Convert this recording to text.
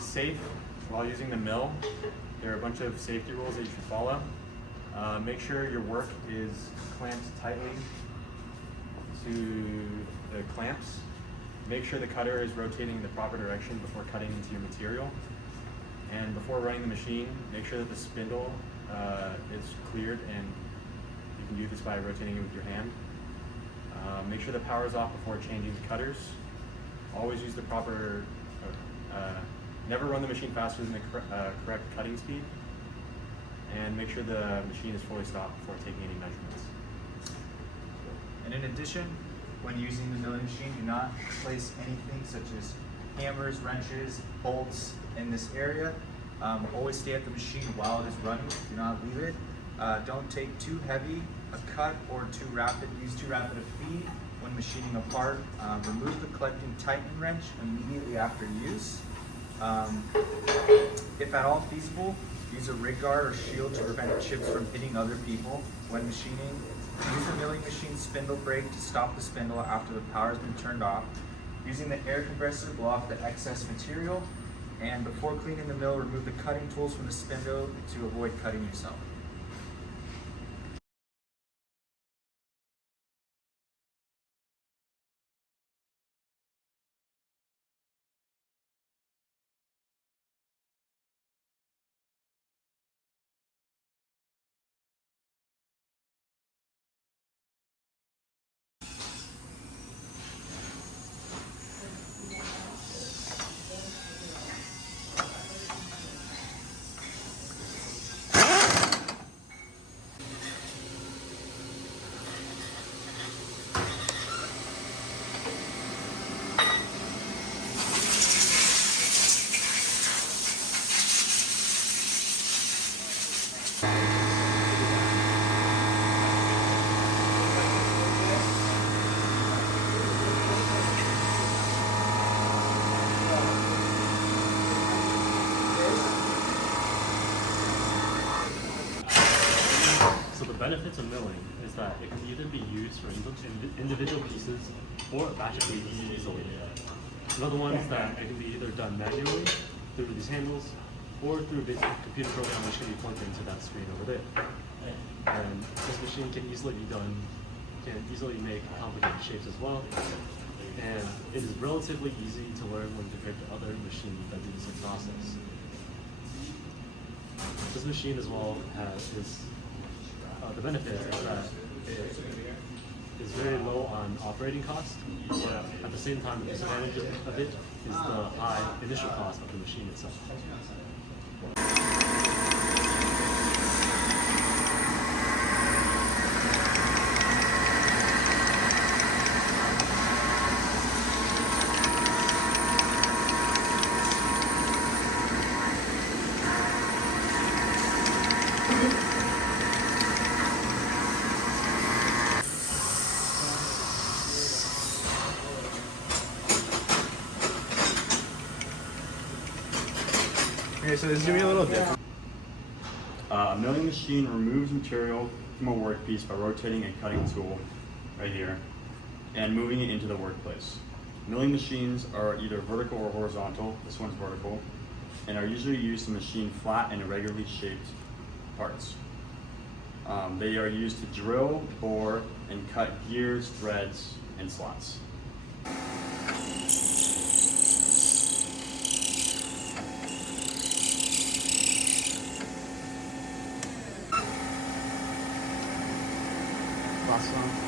safe while using the mill, there are a bunch of safety rules that you should follow. Make sure your work is clamped tightly to the clamps. Make sure the cutter is rotating in the proper direction before cutting into your material. And before running the machine, make sure that the spindle is cleared, and you can do this by rotating it with your hand. Make sure the power is off before changing the cutters. Always use the proper, never run the machine faster than the correct cutting speed. And make sure the machine is fully stopped before taking any measurements. And in addition, when using the milling machine, do not place anything such as hammers, wrenches, bolts in this area. Always stay at the machine while it is running. Do not leave it. Don't take too heavy a cut or use too rapid a feed when machining a part. Remove the collecting tighten wrench immediately after use. If at all feasible, use a rig guard or shield to prevent chips from hitting other people when machining. Use the milling machine spindle brake to stop the spindle after the power has been turned off. Using the air compressor to blow off the excess material. And before cleaning the mill, remove the cutting tools from the spindle to avoid cutting yourself. So the benefits of milling is that it can either be used for individual pieces or a batch of pieces easily. Another one is that it can be either done manually through these handles or through a basic computer program which can be plugged into that screen over there. And this machine can easily make complicated shapes as well. And it is relatively easy to learn when compared to other machines that do the same process. This machine as well has the benefit is that it is very low on operating cost, but at the same time the disadvantage of it is the high initial cost of the machine itself. Okay, so this is gonna be a little different. A milling machine removes material from a workpiece by rotating a cutting tool, right here, and moving it into the workplace. Milling machines are either vertical or horizontal. This one's vertical, and are usually used to machine flat and irregularly shaped parts. They are used to drill, bore, and cut gears, threads, and slots. Last one.